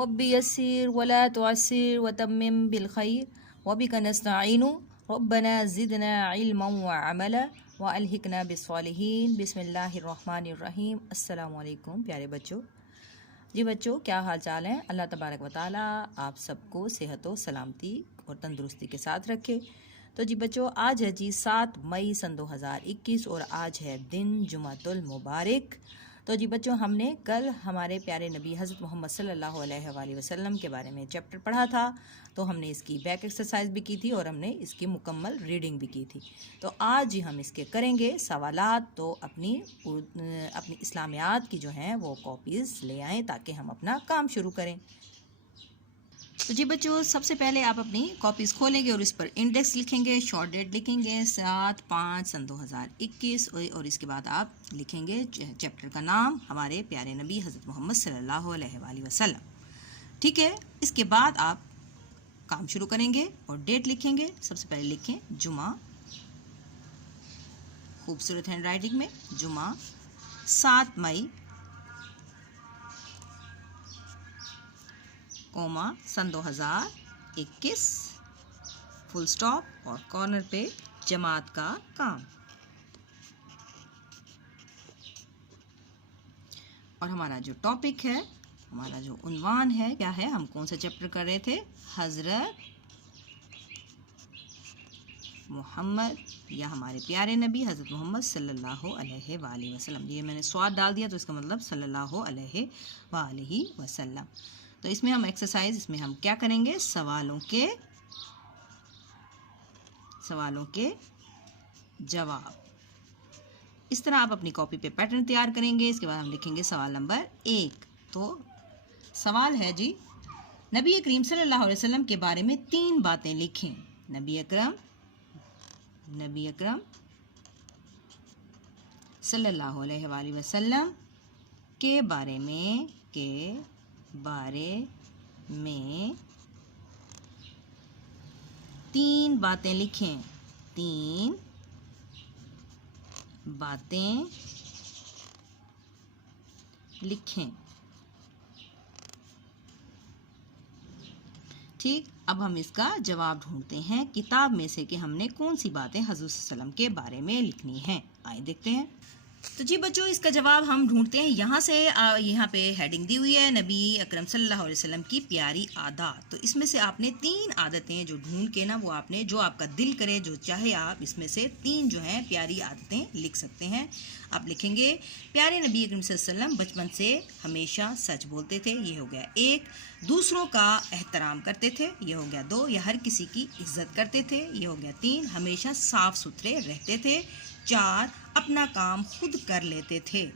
رب يسر ولا تعسر وتمم بالخير وبك نستعين ربنا زدنا علما وعملا والحقنا بالصالحین. بسم اللہ الرحمن الرحیم. السلام علیکم پیارے بچوں. جی بچوں، کیا حال چال ہیں؟ اللہ تبارک و تعالیٰ آپ سب کو صحت و سلامتی اور تندرستی کے ساتھ رکھے. تو جی بچوں، آج ہے جی 7 مئی سن 2021 اور آج ہے دن جمعۃ المبارک. تو جی بچوں، ہم نے کل ہمارے پیارے نبی حضرت محمد صلی اللہ علیہ وآلہ وسلم کے بارے میں چیپٹر پڑھا تھا. تو ہم نے اس کی بیک ایکسرسائز بھی کی تھی اور ہم نے اس کی مکمل ریڈنگ بھی کی تھی. تو آج ہم اس کے کریں گے سوالات. تو اپنی اسلامیات کی جو ہیں وہ کاپیز لے آئیں تاکہ ہم اپنا کام شروع کریں. تو جی بچوں، سب سے پہلے آپ اپنی کاپیز کھولیں گے اور اس پر انڈیکس لکھیں گے، شارٹ ڈیٹ لکھیں گے 7/5 سن 2021 اور اس کے بعد آپ لکھیں گے چیپٹر کا نام ہمارے پیارے نبی حضرت محمد صلی اللہ علیہ وآلہ وسلم. ٹھیک ہے، اس کے بعد آپ کام شروع کریں گے اور ڈیٹ لکھیں گے. سب سے پہلے لکھیں جمعہ، خوبصورت ہینڈ رائٹنگ میں، جمعہ 7 مئی کوما سن 2021 فل سٹاپ اور کارنر پہ جماعت کا کام. اور ہمارا جو ٹاپک ہے، ہمارا جو عنوان ہے کیا ہے، ہم کون سا چیپٹر کر رہے تھے؟ حضرت محمد یا ہمارے پیارے نبی حضرت محمد صلی اللہ علیہ وآلہ وسلم. یہ میں نے سواد ڈال دیا تو اس کا مطلب صلی اللہ علیہ وآلہ وسلم. تو اس میں ہم ایکسرسائز، اس میں ہم کیا کریں گے؟ سوالوں کے جواب. اس طرح آپ اپنی کاپی پہ پیٹرن تیار کریں گے. اس کے بعد ہم لکھیں گے سوال نمبر 1. تو سوال ہے جی، نبی کریم صلی اللہ علیہ وسلم کے بارے میں 3 باتیں لکھیں. نبی اکرم صلی اللہ علیہ وآلہ وسلم کے بارے میں 3 باتیں لکھیں. 3 باتیں لکھیں. ٹھیک، اب ہم اس کا جواب ڈھونڈتے ہیں کتاب میں سے کہ ہم نے کون سی باتیں حضور صلی اللہ علیہ وسلم کے بارے میں لکھنی ہیں. آئیں دیکھتے ہیں. تو جی بچوں، اس کا جواب ہم ڈھونڈتے ہیں یہاں سے. یہاں پہ ہیڈنگ دی ہوئی ہے نبی اکرم صلی اللہ علیہ وسلم کی پیاری عادات. تو اس میں سے آپ نے 3 عادتیں جو ڈھونڈ کے نا، وہ آپ نے جو آپ کا دل کرے، جو چاہے آپ اس میں سے 3 جو ہیں پیاری عادتیں لکھ سکتے ہیں. آپ لکھیں گے پیارے نبی اکرم صلی اللہ علیہ وسلم بچپن سے ہمیشہ سچ بولتے تھے. یہ ہو گیا 1. دوسروں کا احترام کرتے تھے. یہ ہو گیا 2. یا ہر کسی کی عزت کرتے تھے. یہ ہو گیا 3. ہمیشہ صاف ستھرے رہتے تھے. 4. اپنا کام خود کر لیتے تھے.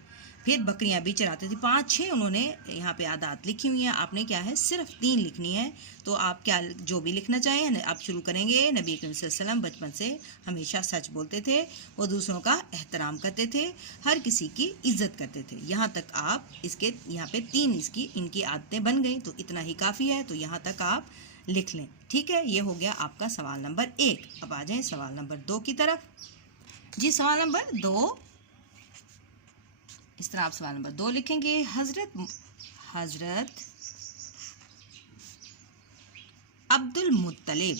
پھر بکریاں بھی چراتے تھے. 5 6 انہوں نے یہاں پہ عادات لکھی ہوئی ہیں. آپ نے کیا ہے، صرف 3 لکھنی ہے. تو آپ کیا جو بھی لکھنا چاہیں آپ شروع کریں گے. نبی کریم صلی اللہ علیہ وسلم بچپن سے ہمیشہ سچ بولتے تھے، وہ دوسروں کا احترام کرتے تھے، ہر کسی کی عزت کرتے تھے. یہاں تک آپ اس کے یہاں پہ 3 ان کی عادتیں بن گئیں. تو اتنا ہی کافی ہے. تو یہاں تک آپ لکھ لیں. ٹھیک ہے، یہ ہو گیا آپ کا سوال نمبر 1. اب آ جائیں سوال نمبر 2 کی طرف. جی سوال نمبر 2، اس طرح آپ سوال نمبر 2 لکھیں گے. حضرت عبد المطلب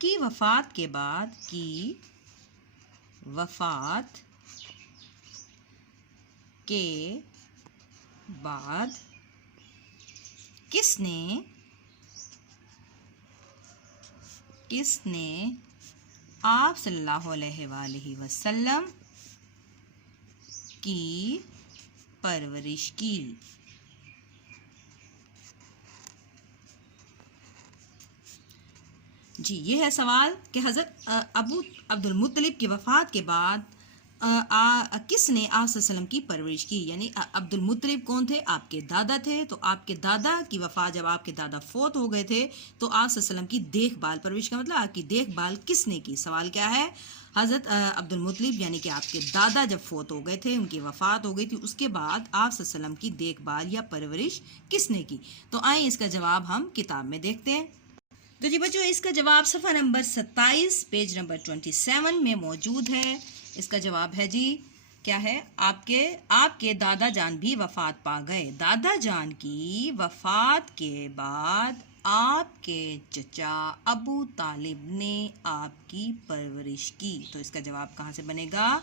کی وفات کے بعد کس نے آپ صلی اللہ علیہ وآلہ وسلم کی پرورش کی؟ جی یہ ہے سوال کہ حضرت ابو عبد المطلب کی وفات کے بعد کس نے آپ صلی اللہ علیہ وسلم کی پرورش کی. یعنی عبد المطلب کون تھے؟ آپ کے دادا تھے. تو آپ کے دادا کی وفات، جب آپ کے دادا فوت ہو گئے تھے تو آپ صلی اللہ علیہ وسلم کی دیکھ بھال، پرورش کا مطلب آپ کی دیکھ بھال کس نے کی. سوال کیا ہے؟ حضرت عبد المطلب یعنی کہ آپ کے دادا جب فوت ہو گئے تھے، ان کی وفات ہو گئی تھی، اس کے بعد آپ صلی اللہ علیہ وسلم کی دیکھ بھال یا پرورش کس نے کی. تو آئیں اس کا جواب ہم کتاب میں دیکھتے ہیں. تو جی بچوں، اس کا جواب صفحہ نمبر 27 پیج نمبر 27 میں موجود ہے. اس کا جواب ہے جی کیا ہے؟ آپ کے دادا جان بھی وفات پا گئے. دادا جان کی وفات کے بعد آپ کے چچا ابو طالب نے آپ کی پرورش کی. تو اس کا جواب کہاں سے بنے گا؟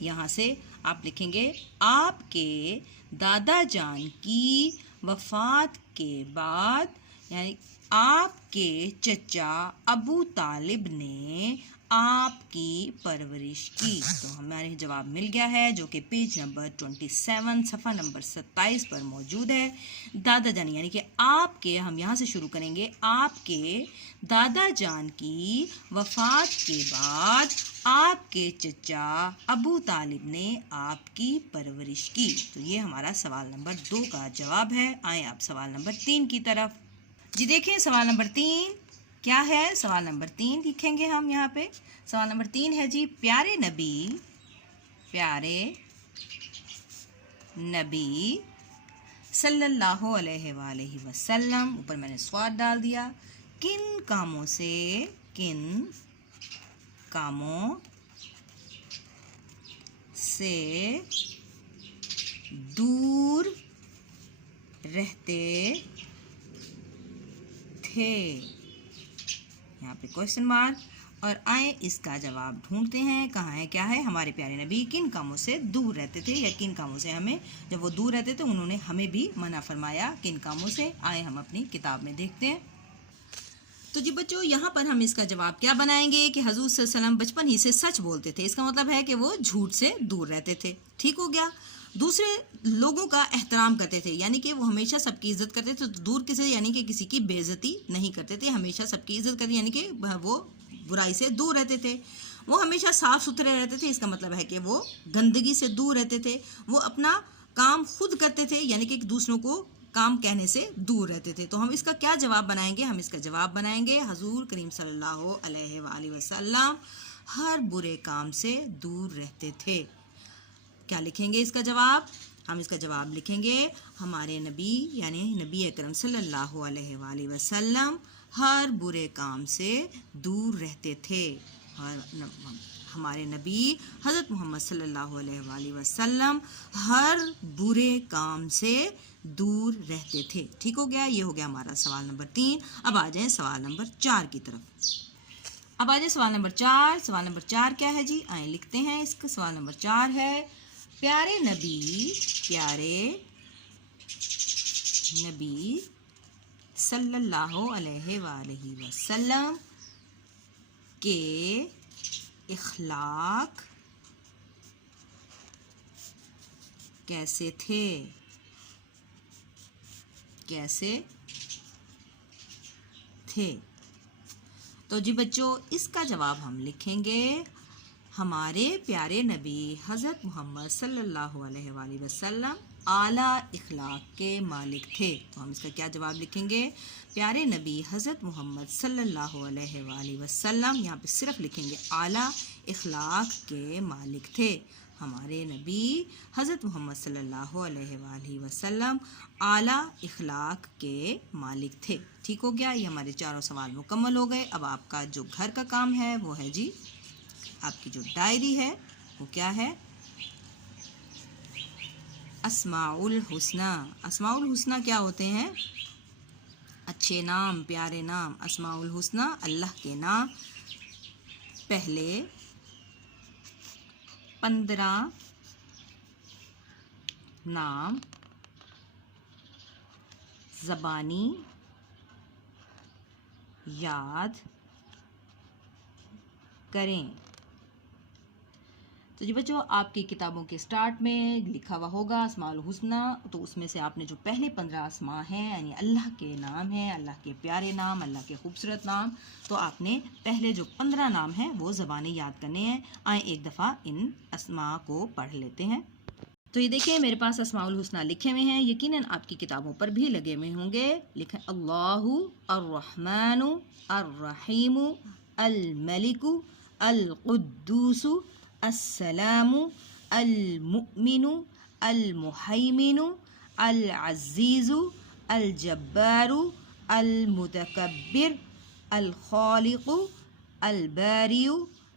یہاں سے آپ لکھیں گے آپ کے دادا جان کی وفات کے بعد، یعنی آپ کے چچا ابو طالب نے آپ کی پرورش کی. تو ہمارے جواب مل گیا ہے، جو کہ پیج نمبر 27 صفحہ نمبر 27 پر موجود ہے. دادا جان یعنی کہ آپ کے، ہم یہاں سے شروع کریں گے، آپ کے دادا جان کی وفات کے بعد آپ کے چچا ابو طالب نے آپ کی پرورش کی. تو یہ ہمارا سوال نمبر 2 کا جواب ہے. آئیں آپ سوال نمبر 3 کی طرف. جی دیکھیں سوال نمبر 3 کیا ہے؟ سوال نمبر 3 لکھیں گے ہم یہاں پہ. سوال نمبر 3 ہے جی، پیارے نبی صلی اللہ علیہ وآلہ وسلم، اوپر میں نے سواد ڈال دیا، کن کاموں سے دور رہتے تھے؟ یہاں پہ کوشچن مارک. اور آئیں اس کا جواب ڈھونڈتے ہیں. کہاں ہے؟ کیا ہے؟ ہمارے پیارے نبی کن کاموں سے دور رہتے تھے، یا کن کاموں سے ہمیں، جب وہ دور رہتے تھے انہوں نے ہمیں بھی منع فرمایا کن کاموں سے. آئیں ہم اپنی کتاب میں دیکھتے ہیں. تو جی بچوں، یہاں پر ہم اس کا جواب کیا بنائیں گے کہ حضور صلی اللہ علیہ وسلم بچپن ہی سے سچ بولتے تھے. اس کا مطلب ہے کہ وہ جھوٹ سے دور رہتے تھے. ٹھیک ہو گیا. دوسرے لوگوں کا احترام کرتے تھے، یعنی کہ وہ ہمیشہ سب کی عزت کرتے تھے. دور کسے؟ یعنی کہ کسی کی بے عزتی نہیں کرتے تھے، ہمیشہ سب کی عزت کرتے، یعنی کہ وہ برائی سے دور رہتے تھے. وہ ہمیشہ صاف ستھرے رہتے تھے. اس کا مطلب ہے کہ وہ گندگی سے دور رہتے تھے. وہ اپنا کام خود کرتے تھے، یعنی کہ دوسروں کو کام کہنے سے دور رہتے تھے. تو ہم اس کا کیا جواب بنائیں گے؟ ہم اس کا جواب بنائیں گے حضور کریم صلی اللہ علیہ وآلہ وسلم ہر برے کام سے دور رہتے تھے. کیا لکھیں گے اس کا جواب؟ ہم اس کا جواب لکھیں گے ہمارے نبی یعنی نبی اکرم صلی اللہ علیہ وآلہ وسلم ہر برے کام سے دور رہتے تھے. ہمارے نبی حضرت محمد صلی اللہ علیہ وآلہ وسلم ہر برے کام سے دور رہتے تھے. ٹھیک ہو گیا. یہ ہو گیا ہمارا سوال نمبر 3. اب آ جائیں سوال نمبر 4 کی طرف. سوال نمبر 4. سوال نمبر 4 کیا ہے جی؟ آئیں لکھتے ہیں اس کا. سوال نمبر 4 ہے، پیارے نبی صلی اللہ علیہ وآلہ وسلم کے اخلاق کیسے تھے؟ تو جی بچوں، اس کا جواب ہم لکھیں گے ہمارے پیارے نبی حضرت محمد صلی اللہ علیہ وآلہ وسلم اعلیٰ اخلاق کے مالک تھے. تو ہم اس کا کیا جواب لکھیں گے؟ پیارے نبی حضرت محمد صلی اللہ علیہ وآلہ وسلم، یہاں پہ صرف لکھیں گے اعلیٰ اخلاق کے مالک تھے. ہمارے نبی حضرت محمد صلی اللہ علیہ وآلہ وسلم اعلیٰ اخلاق کے مالک تھے. ٹھیک ہو گیا. یہ ہمارے چاروں سوال مکمل ہو گئے. اب آپ کا جو گھر کا کام ہے وہ ہے جی، آپ کی جو ڈائری ہے وہ کیا ہے؟ اسماء الحسنی. اسماء الحسنی کیا ہوتے ہیں؟ اچھے نام، پیارے نام. اسماء الحسنی اللہ کے نام. پہلے 15 نام زبانی یاد کریں. تو جی بچوں، آپ کی کتابوں کے سٹارٹ میں لکھا ہوا ہوگا اسماء الحسنی. تو اس میں سے آپ نے جو پہلے 15 اسماء ہیں، یعنی اللہ کے نام ہیں، اللہ کے پیارے نام، اللہ کے خوبصورت نام، تو آپ نے پہلے جو 15 نام ہیں وہ زبانی یاد کرنے ہیں. آئیں ایک دفعہ ان اسماء کو پڑھ لیتے ہیں. تو یہ دیکھیں میرے پاس اسماء الحسنی لکھے ہوئے ہیں، یقیناً آپ کی کتابوں پر بھی لگے ہوئے ہوں گے. لکھیں اللہ الرحمن الرحیم الملک القدوس السلام المؤمن المہیمن العزیز الجبار المتکبر الخالق الباری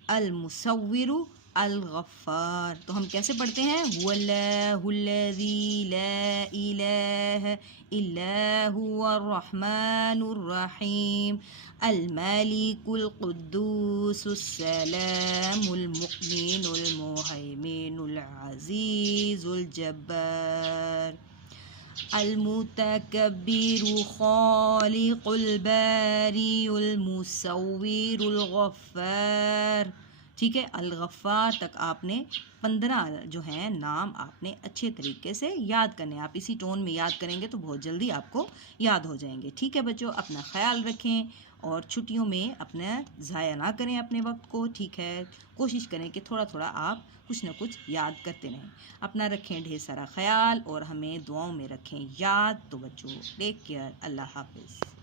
المصور الغفار. تو ہم کیسے پڑھتے ہیں؟ هو اللہ الذی لا الہ الا هو الرحمن الرحیم الملك القدوس السلام المؤمن المهيمن العزيز الجبار المتكبر خالق الباري المصور الغفار. ٹھیک ہے، الغفار تک آپ نے 15 جو ہیں نام آپ نے اچھے طریقے سے یاد کرنے. آپ اسی ٹون میں یاد کریں گے تو بہت جلدی آپ کو یاد ہو جائیں گے. ٹھیک ہے بچوں، اپنا خیال رکھیں اور چھٹیوں میں اپنا ضائع نہ کریں اپنے وقت کو. ٹھیک ہے، کوشش کریں کہ تھوڑا تھوڑا آپ کچھ نہ کچھ یاد کرتے رہیں. اپنا رکھیں ڈھیر سارا خیال اور ہمیں دعاؤں میں رکھیں یاد. تو بچوں ٹیک کیئر. اللہ حافظ.